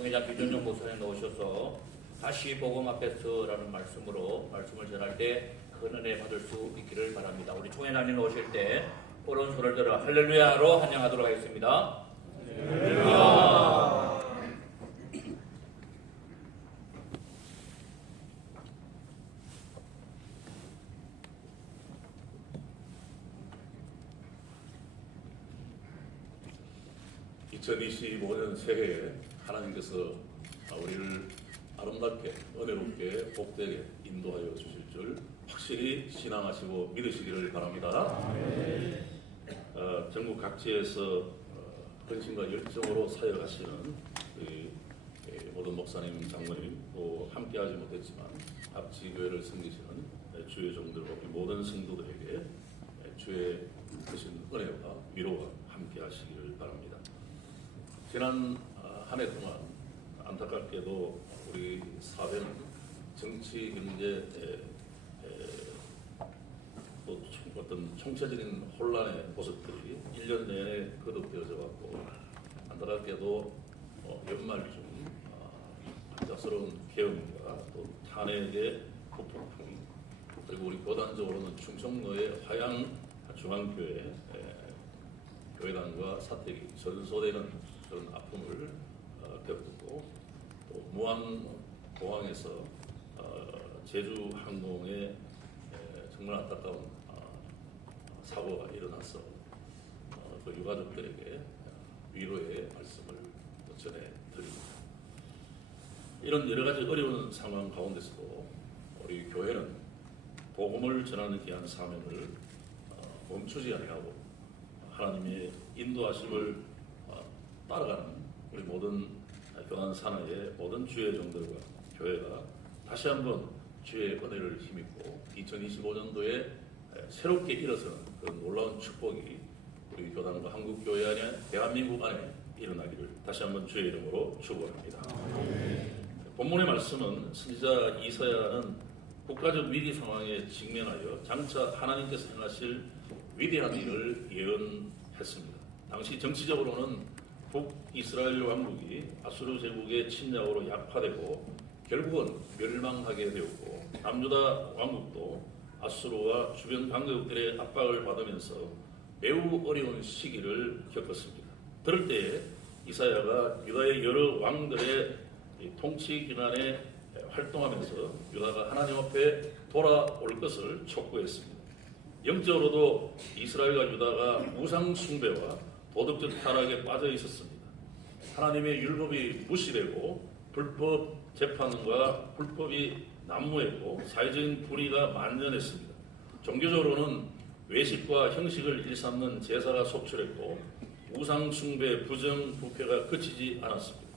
총회장 비전용 보선에 넣으셔서 다시 복음 앞에서라는 말씀으로 말씀을 전할 때 큰 은혜 받을 수 있기를 바랍니다. 우리 총회장님 오실 때 오른손을 들어 할렐루야로 환영하도록 하겠습니다. 이 2025년 새해에 하나님께서 우리를 아름답게 은혜롭게 복되게 인도하여 주실 줄 확실히 신앙하시고 믿으시기를 바랍니다. 어, 전국 각지에서 어, 헌신과 열정으로 사역하시는 우리 예, 모든 목사님, 장로님 또 함께하지 못했지만 앞지 교회를 섬기시는 예, 주의 종들과 모든 성도들에게 예, 주의 크신 은혜와 위로가 함께하시기를 바랍니다. 지난 아, 한해 동안 안타깝게도 우리 사회는 정치, 경제, 또 총- 어떤 총체적인 혼란의 모습들이 1년 내내 거듭되어져 왔고 안타깝게도 어, 연말쯤 아, 갑작스러운 계엄과 또 탄핵의 폭풍 그리고 우리 교단적으로는 충청도의 화양 중앙교회 에, 교회단과 사택이 전소되는 그런 아픔을 어, 겪고 또 무안 공항에서 어, 제주 항공에 에, 정말 안타까운 어, 사고가 일어나서 어, 그 유가족들에게 위로의 말씀을 또 전해드립니다. 이런 여러 가지 어려운 상황 가운데서도 우리 교회는 복음을 전하는 귀한 사명을 어, 멈추지 아니하고 하나님의 인도하심을 어, 따라가는 우리 모든 교단 산하의 모든 주의 종들과 교회가 다시 한번 주의 은혜를 힘입고 2025년도에 새롭게 일어서는 그런 놀라운 축복이 우리 교단과 한국 교회 안에 대한민국 안에 일어나기를 다시 한번 주의 이름으로 축원합니다. 본문의 말씀은 선지자 이사야는 국가적 위기 상황에 직면하여 장차 하나님께서 행하실 위대한 일을 예언 했습니다. 당시 정치적으로는 북이스라엘 왕국이 아수르 제국의 침략으로 약화되고 결국은 멸망하게 되었고 남유다 왕국도 아수르와 주변 강국들의 압박을 받으면서 매우 어려운 시기를 겪었습니다. 그럴 때에 이사야가 유다의 여러 왕들의 이 통치 기간에 활동하면서 유다가 하나님 앞에 돌아올 것을 촉구했습니다. 영적으로도 이스라엘과 유다가 우상 숭배와 도덕적 타락에 빠져 있었습니다. 하나님의 율법이 무시되고 불법 재판과 불법이 난무했고 사회적인 불의가 만연했습니다. 종교적으로는 외식과 형식을 일삼는 제사가 속출했고 우상 숭배, 부정, 부패가 그치지 않았습니다.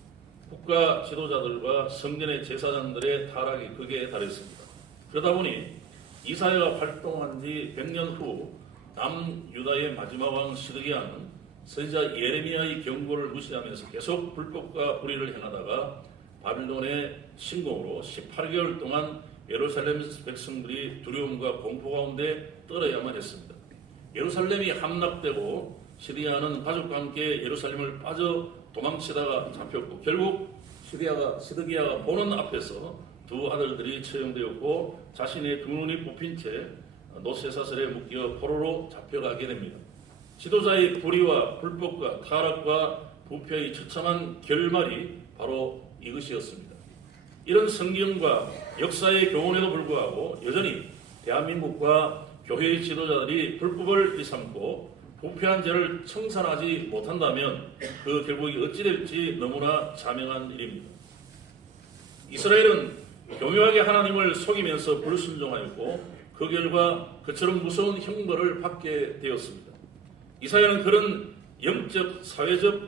국가 지도자들과 성전의 제사장들의 타락이 극에 달했습니다. 그러다 보니 이사야가 활동한 지 100년 후 남유다의 마지막 왕 시드기야는 선지자 예레미야의 경고를 무시하면서 계속 불법과 불의를 행하다가 바빌론의 침공으로 18개월 동안 예루살렘 백성들이 두려움과 공포 가운데 떨어야만 했습니다. 예루살렘이 함락되고 시리아는 가족과 함께 예루살렘을 빠져 도망치다가 잡혔고 결국 시드기야가 보는 앞에서 두 아들들이 처형되었고 자신의 두 눈이 뽑힌 채 노쇠 사슬에 묶여 포로로 잡혀가게 됩니다. 지도자의 불의와 불법과 타락과 부패의 처참한 결말이 바로 이것이었습니다. 이런 성경과 역사의 교훈에도 불구하고 여전히 대한민국과 교회의 지도자들이 불법을 일삼고 부패한 죄를 청산하지 못한다면 그 결국이 어찌 될지 너무나 자명한 일입니다. 이스라엘은 교묘하게 하나님을 속이면서 불순종하였고 그 결과 그처럼 무서운 형벌을 받게 되었습니다. 이사야는 그런 영적 사회적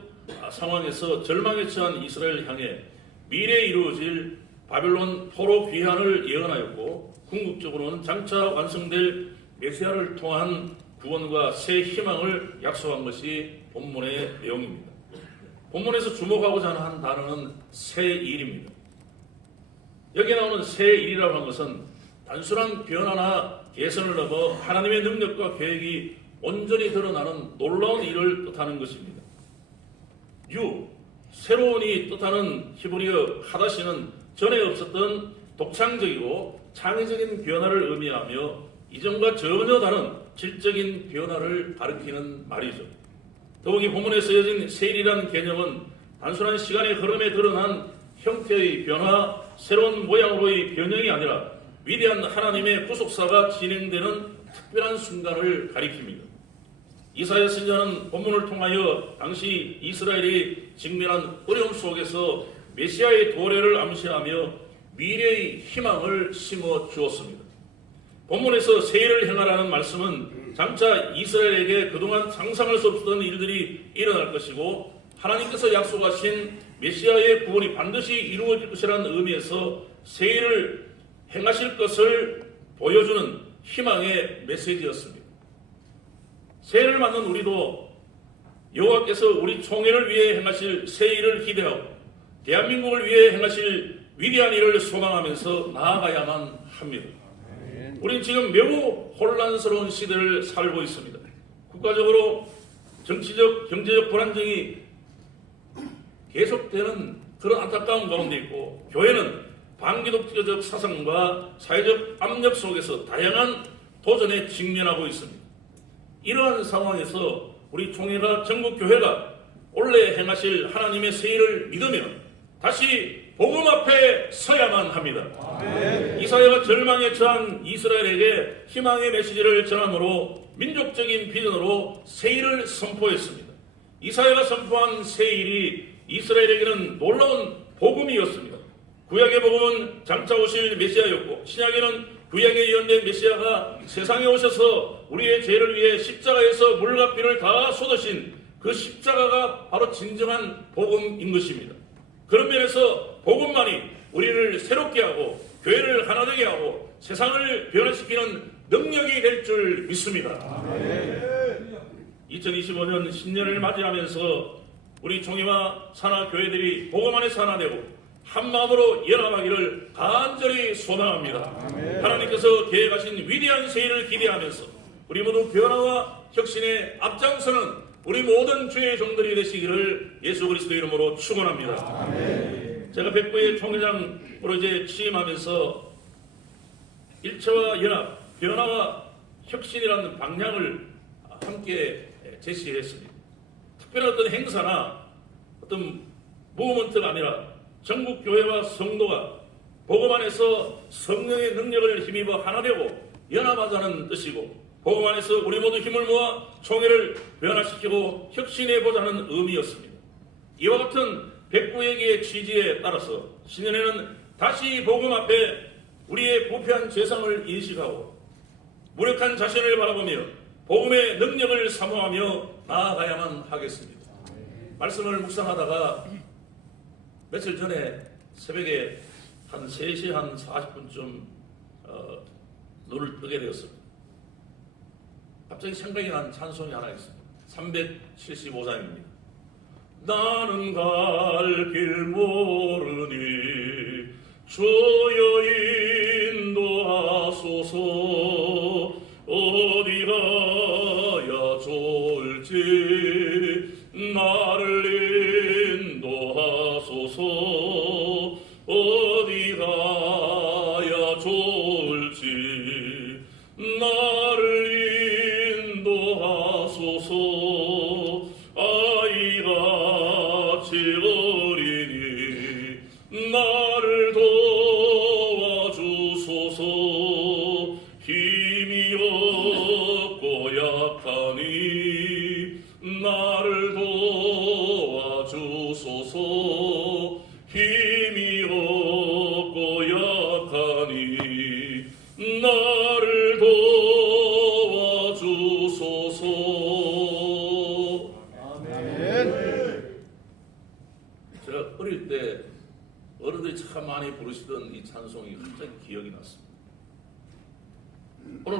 상황에서 절망에 처한 이스라엘 향해 미래에 이루어질 바벨론 포로 귀환을 예언하였고 궁극적으로는 장차 완성될 메시아를 통한 구원과 새 희망을 약속한 것이 본문의 내용입니다. 본문에서 주목하고자 하는 단어는 새 일입니다. 여기 나오는 새 일이라고 하는 것은 단순한 변화나 개선을 넘어 하나님의 능력과 계획이 온전히 드러나는 놀라운 일을 뜻하는 것입니다. 유, 새로운이 뜻하는 히브리어 하다시는 전에 없었던 독창적이고 창의적인 변화를 의미하며 이전과 전혀 다른 질적인 변화를 가리키는 말이죠. 더욱이 본문에 쓰여진 세일이라는 개념은 단순한 시간의 흐름에 드러난 형태의 변화, 새로운 모양으로의 변형이 아니라 위대한 하나님의 구속사가 진행되는 특별한 순간을 가리킵니다. 이사야 선지자는 본문을 통하여 당시 이스라엘이 직면한 어려움 속에서 메시아의 도래를 암시하며 미래의 희망을 심어 주었습니다. 본문에서 세일을 행하라는 말씀은 장차 이스라엘에게 그동안 상상할 수 없었던 일들이 일어날 것이고 하나님께서 약속하신 메시아의 구원이 반드시 이루어질 것이라는 의미에서 세일을 행하실 것을 보여주는 희망의 메시지였습니다. 세일을 맞는 우리도 여호와께서 우리 총회를 위해 행하실 새 일을 기대하고 대한민국을 위해 행하실 위대한 일을 소망하면서 나아가야만 합니다. 우리는 지금 매우 혼란스러운 시대를 살고 있습니다. 국가적으로 정치적, 경제적 불안정이 계속되는 그런 안타까운 가운데 있고 교회는 반기독교적 사상과 사회적 압력 속에서 다양한 도전에 직면하고 있습니다. 이러한 상황에서 우리 총회가 전국 교회가 올해 행하실 하나님의 세일을 믿으며 다시 복음 앞에 서야만 합니다. 이사야가 절망에 처한 이스라엘에게 희망의 메시지를 전함으로 민족적인 비전으로 세일을 선포했습니다. 이사야가 선포한 세일이 이스라엘에게는 놀라운 복음이었습니다. 구약의 복음은 장차 오실 메시아였고 신약에는 구약에 예언된 메시아가 세상에 오셔서 우리의 죄를 위해 십자가에서 물과 피를 다 쏟으신 그 십자가가 바로 진정한 복음인 것입니다. 그런 면에서 복음만이 우리를 새롭게 하고 교회를 하나 되게 하고 세상을 변화시키는 능력이 될 줄 믿습니다. 2025년 신년을 맞이하면서 우리 종회와 산하 교회들이 복음 안에서 하나 되고 한 마음으로 연합하기를 간절히 소망합니다. 하나님께서 계획하신 위대한 세일을 기대하면서 우리 모두 변화와 혁신의 앞장서는 우리 모든 주의 종들이 되시기를 예수 그리스도 이름으로 축원합니다. 제가 백부의 총회장으로 이제 취임하면서 일체와 연합, 변화와 혁신이라는 방향을 함께 제시했습니다. 특별한 어떤 행사나 어떤 무브먼트가 아니라 전국 교회와 성도가 복음 안에서 성령의 능력을 힘입어 하나 되고 연합하자는 뜻이고 복음 안에서 우리 모두 힘을 모아 총회를 변화시키고 혁신해 보자는 의미였습니다. 이와 같은 백부에게의 취지에 따라서 신년에는 다시 복음 앞에 우리의 부패한 죄상을 인식하고 무력한 자신을 바라보며 복음의 능력을 사모하며 나아가야만 하겠습니다. 말씀을 묵상하다가 며칠 전에 새벽에 한 3시 한 40분쯤 어, 눈을 뜨게 되었습니다. 갑자기 생각이 난 찬송이 하나 있습니다. 375장입니다. 나는 갈 길 모르니 주여 인도하소서 어디 가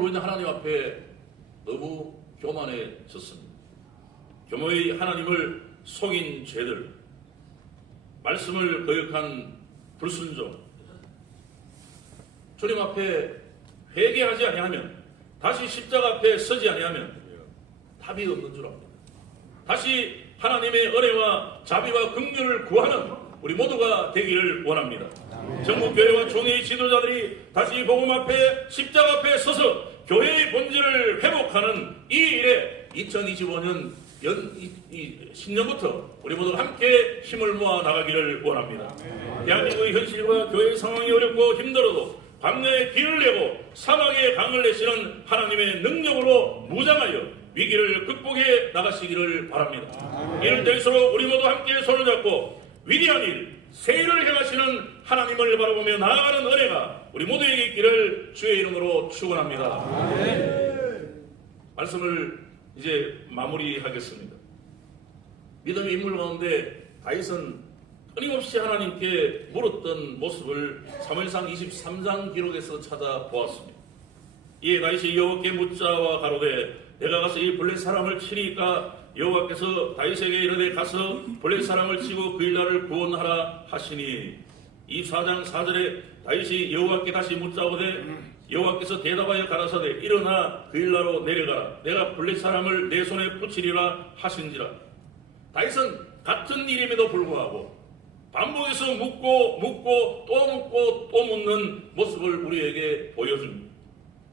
우리는 하나님 앞에 너무 교만해졌습니다. 교모의 하나님을 속인 죄들, 말씀을 거역한 불순종, 주님 앞에 회개하지 아니하면 다시 십자가 앞에 서지 아니하면 답이 없는 줄 압니다. 다시 하나님의 은혜와 자비와 긍휼을 구하는 우리 모두가 되기를 원합니다. 전국교회와 총회의 지도자들이 다시 복음 앞에 십자가 앞에 서서 교회의 본질을 회복하는 이 일에 2025년 연, 이, 이 신년부터 우리 모두 함께 힘을 모아 나가기를 원합니다. 대한민국의 현실과 교회의 상황이 어렵고 힘들어도 광야에 길을 내고 사막에 강을 내시는 하나님의 능력으로 무장하여 위기를 극복해 나가시기를 바랍니다. 이럴 때일수록 우리 모두 함께 손을 잡고 위대한 일, 세일을 행하시는 하나님을 바라보며 나아가는 은혜가 우리 모두에게 있기를 주의 이름으로 축원합니다. 말씀을 이제 마무리하겠습니다. 믿음의 인물 가운데 다윗은 끊임없이 하나님께 물었던 모습을 사무엘상 23장 기록에서 찾아보았습니다. 이에 다윗이 여호와께 묻자와 가로되 내가 가서 이 블레 사람을 치니까 여호와께서 다윗에게 이르되 가서 블레 사람을 치고 그 일 날을 구원하라 하시니 이 4장 4절에 다윗이 여호와께 다시 묻자오되 여호와께서 대답하여 가라사대 일어나 그 일 나로 내려가라 내가 블레 사람을 내 손에 붙이리라 하신지라 다윗은 같은 일임에도 불구하고 반복해서 묻고 묻고 또 묻고 또 묻는 모습을 우리에게 보여줍니다.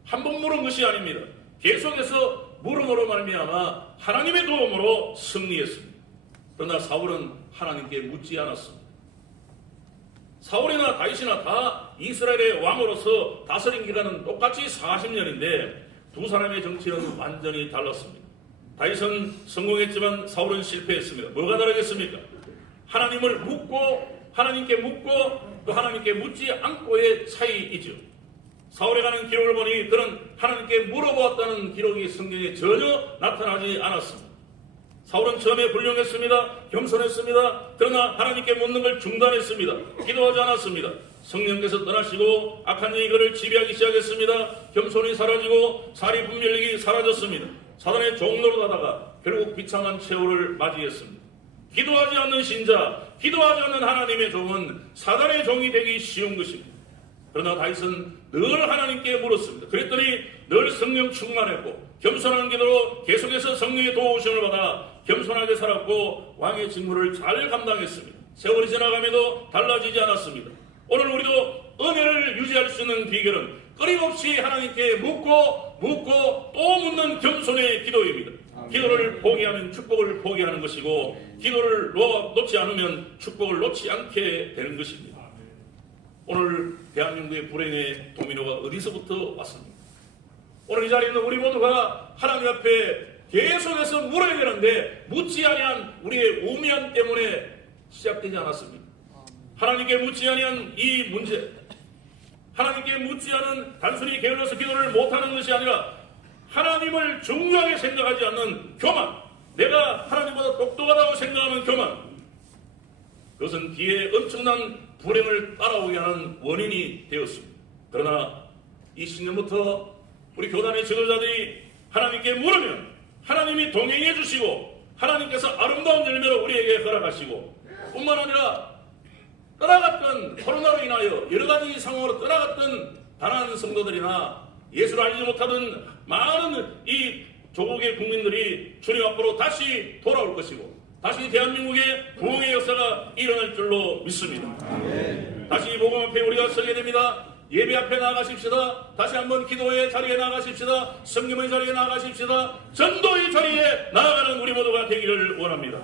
한 번 물은 것이 아닙니다. 계속해서 물음으로 말미암아 하나님의 도움으로 승리했습니다. 그러나 사울은 하나님께 묻지 않았습니다. 사울이나 다윗이나 다 이스라엘의 왕으로서 다스린 기간은 똑같이 40년인데 두 사람의 정치는 완전히 달랐습니다. 다윗은 성공했지만 사울은 실패했습니다. 뭐가 다르겠습니까? 하나님을 묻고 하나님께 묻고 또 하나님께 묻지 않고의 차이이죠. 사울에 가는 기록을 보니 그는 하나님께 물어보았다는 기록이 성경에 전혀 나타나지 않았습니다. 사울은 처음에 훌륭했습니다. 겸손했습니다. 그러나 하나님께 묻는 걸 중단했습니다. 기도하지 않았습니다. 성령께서 떠나시고 악한 영이 그를 지배하기 시작했습니다. 겸손이 사라지고 사리 분별력이 사라졌습니다. 사단의 종로로 하다가 결국 비참한 최후를 맞이했습니다. 기도하지 않는 신자, 기도하지 않는 하나님의 종은 사단의 종이 되기 쉬운 것입니다. 그러나 다윗은 늘 하나님께 물었습니다. 그랬더니 늘 성령 충만했고 겸손한 기도로 계속해서 성령의 도우심을 받아 겸손하게 살았고 왕의 직무를 잘 감당했습니다. 세월이 지나가면도 달라지지 않았습니다. 오늘 우리도 은혜를 유지할 수 있는 비결은 끊임없이 하나님께 묻고 묻고 또 묻는 겸손의 기도입니다. 기도를 포기하면 축복을 포기하는 것이고 기도를 놓- 놓지 않으면 축복을 놓지 않게 되는 것입니다. 오늘 대한민국의 불행의 도미노가 어디서부터 왔습니까? 오늘 이 자리에 있는 우리 모두가 하나님 앞에 계속해서 물어야 되는데 묻지 아니한 우리의 우미한 때문에 시작되지 않았습니까? 하나님께 묻지 아니한 이 문제 하나님께 묻지 않은 단순히 게을러서 기도를 못하는 것이 아니라 하나님을 중요하게 생각하지 않는 교만 내가 하나님보다 똑똑하다고 생각하는 교만 그것은 뒤에 엄청난 불행을 따라오게 하는 원인이 되었습니다. 그러나 이 신년부터 우리 교단의 지도자들이 하나님께 물으면 하나님이 동행해 주시고 하나님께서 아름다운 열매를 우리에게 허락하시고 뿐만 아니라 떠나갔던 코로나로 인하여 여러 가지 상황으로 떠나갔던 가난한 성도들이나 예수를 알지 못하던 많은 이 조국의 국민들이 주님 앞으로 다시 돌아올 것이고 다시 대한민국의 부흥의 역사가 일어날 줄로 믿습니다. 다시 복음 앞에 우리가 서게 됩니다. 예배 앞에 나가십시다. 다시 한번 기도의 자리에 나가십시다. 성경의 자리에 나가십시다. 전도의 자리에 나아가는 우리 모두가 되기를 원합니다.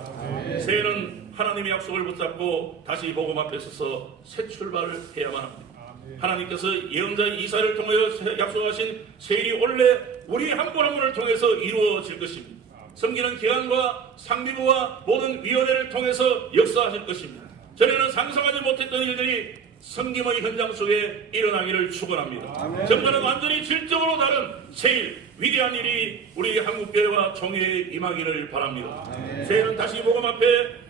새해는 하나님의 약속을 붙잡고 다시 복음 앞에 서서 새 출발을 해야만 합니다. 하나님께서 예언자 이사를 통하여 약속하신 세일이 원래 우리 한 분 한 분을 통해서 이루어질 것입니다. 섬기는 기관과 상비부와 모든 위원회를 통해서 역사하실 것입니다. 전에는 상상하지 못했던 일들이 섬김의 현장 속에 일어나기를 축원합니다. 정말은 완전히 질적으로 다른 세일 위대한 일이 우리 한국교회와 총회에 임하기를 바랍니다. 새해는 다시 복음 앞에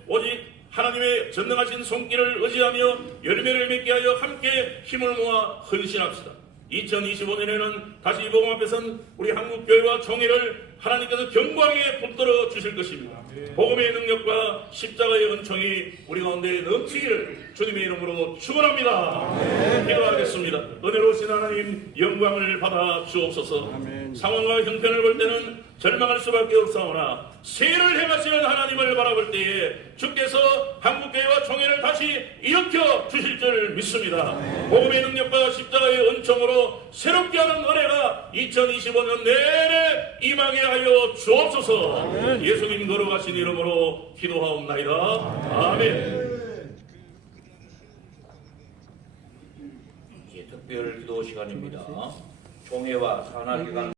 오직 하나님의 전능하신 손길을 의지하며 열매를 맺게 하여 함께 힘을 모아 헌신합시다. 2025년에는 다시 이 복음 앞에 선 우리 한국교회와 총회를 하나님께서 경광에 붙들어 주실 것입니다. 복음의 능력과 십자가의 은총이 우리 가운데 넘치기를 주님의 이름으로 축원합니다. 기도하겠습니다. 은혜로우신 하나님 영광을 받아 주옵소서. 상황과 형편을 볼 때는 절망할 수밖에 없사오나 세를 행하시는 하나님을 바라볼 때에 주께서 한국교회와 총회를 다시 일으켜 주실 줄 믿습니다. 복음의 능력과 십자가의 은총으로 새롭게 하는 은혜가 2025년 내내 임하게 하여 주옵소서 예수님 걸어가신 이름으로 기도하옵나이다. 아멘. 이제 특별 기도 시간입니다. 총회와 산하기관